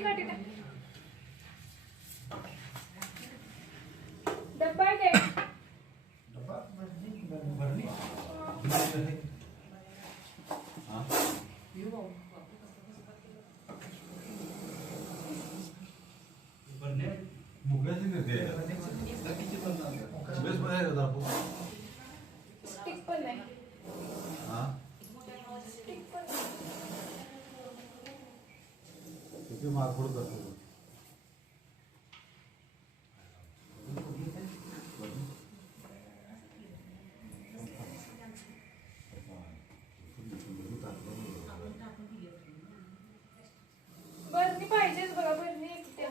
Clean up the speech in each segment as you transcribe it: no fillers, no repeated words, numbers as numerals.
मोठी काठी द्या. डब्बा आहे काय? स्टिक पण नाही. बरणी पाहिजेच बघा. बरणी एक द्या.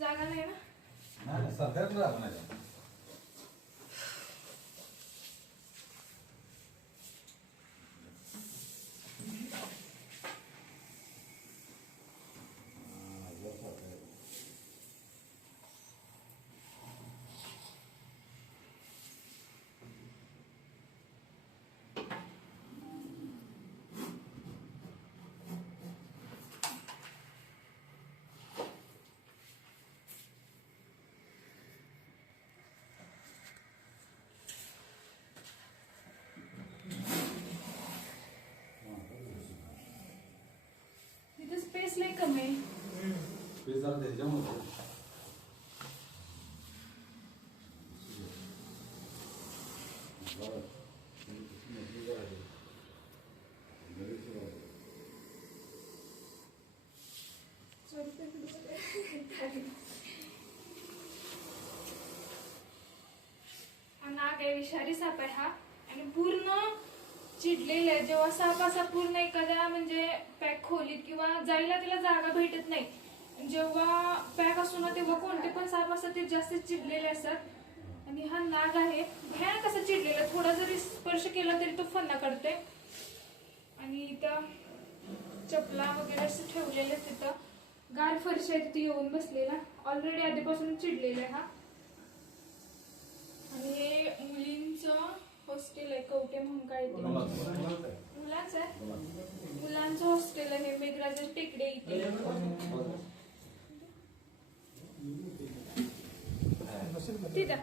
जागा नाही ना. इथे स्पेस लय कमी आहे. नाग आहे, विषारी साप आहे हा. आणि पूर्ण चिडलेला आहे. जेव्हा साप असा पूर्ण एखाद्या म्हणजे पॅक खोलीत किंवा जायला तिला जागा भेटत नाही. जेव्हा पॅक असतो ना तेव्हा कोणते पण साप असतात ते जास्त चिडलेले असतात. आणि हा नाग आहे भयानक कसा चिडलेला. थोडा जरी स्पर्श केला तरी तो फन्ना करते. आणि इथं चपला वगैरे असं ठेवलेले. तिथं गार फरशी आहे तिथे येऊन बसलेला. ऑलरेडी आधीपासून चिडलेला आहे हा. आणि हे मुलींचं हॉस्टेल आहे. कवटे म्हणून काय ते मुलांचं आहे. मुलांचं हॉस्टेल आहे. मेघराजा टेकडे इथे. तिथं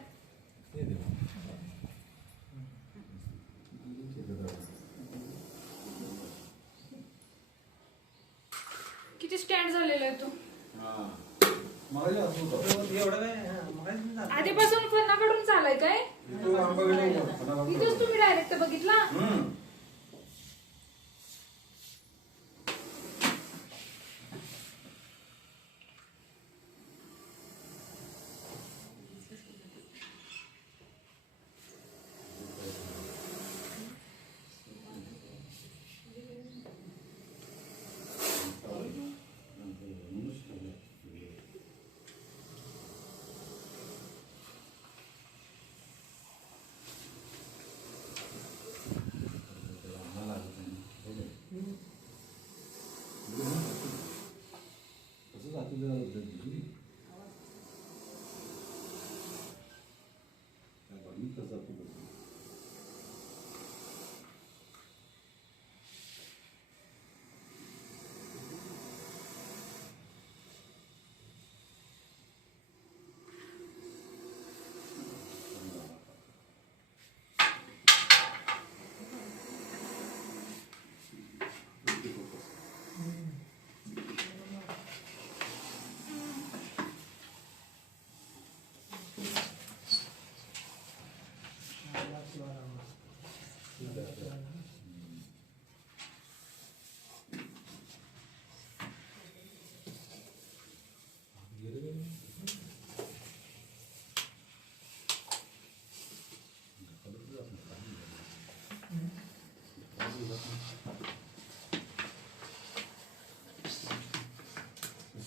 किती स्टँड झालेला आहे तो. आधीपासून फन्ना काढून चालाय काय. तिथेच तुम्ही डायरेक्ट बघितला.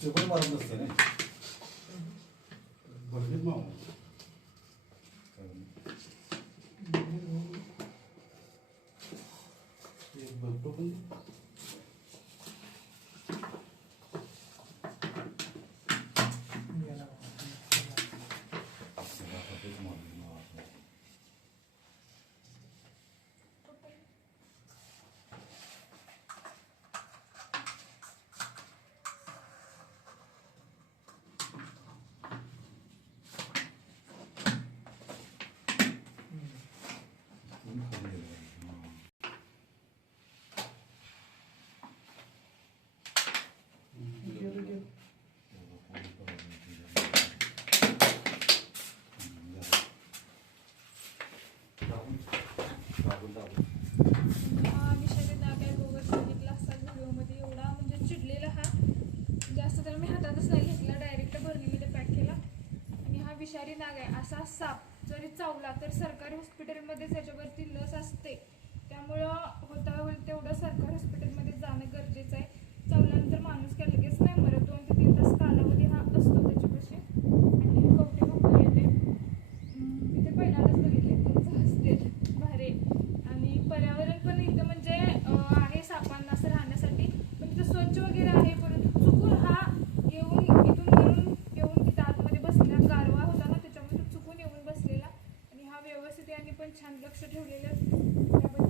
कोणी मारत नसते ना. हा विषारी डाग आहे बघत सांगितला असता व्हिडिओमध्ये. एवढा म्हणजे चिडलेला हा, जास्त तर मी हातातच नाही घेतला, डायरेक्ट भरणीमध्ये पॅक केला. आणि हा विषारी नाग आहे. असा साप जरी चावला तर सरकारी हॉस्पिटलमध्ये त्याच्यावरती लस असते, त्यामुळं होता होईल तेवढं सरकारी हॉस्पिटलमध्ये जाणं गरजेचं आहे. चावल्यानंतर माणूस काय लगेच नाही मरत, 2 ते 3 तास कालावधी हा असतो त्याच्यापाशी. आणि कवटे भोकं येते, मी ते पहिल्यांदाच बघितले, तुमचं हॉस्टेल भारी. आणि पर्यावरण पण इथं म्हणजे आहे सापांना असं राहण्यासाठी, पण तिथं स्वच्छ वगैरे आहे. परंतु चुकून हा येऊन इथून वरून येऊन तिथं आतमध्ये बसलेला, गारवा होता ना त्याच्यामध्ये चुकून येऊन बसलेला. आणि हा व्यवस्थित यांनी पण छान लक्ष ठेवलेलं त्याबद्दल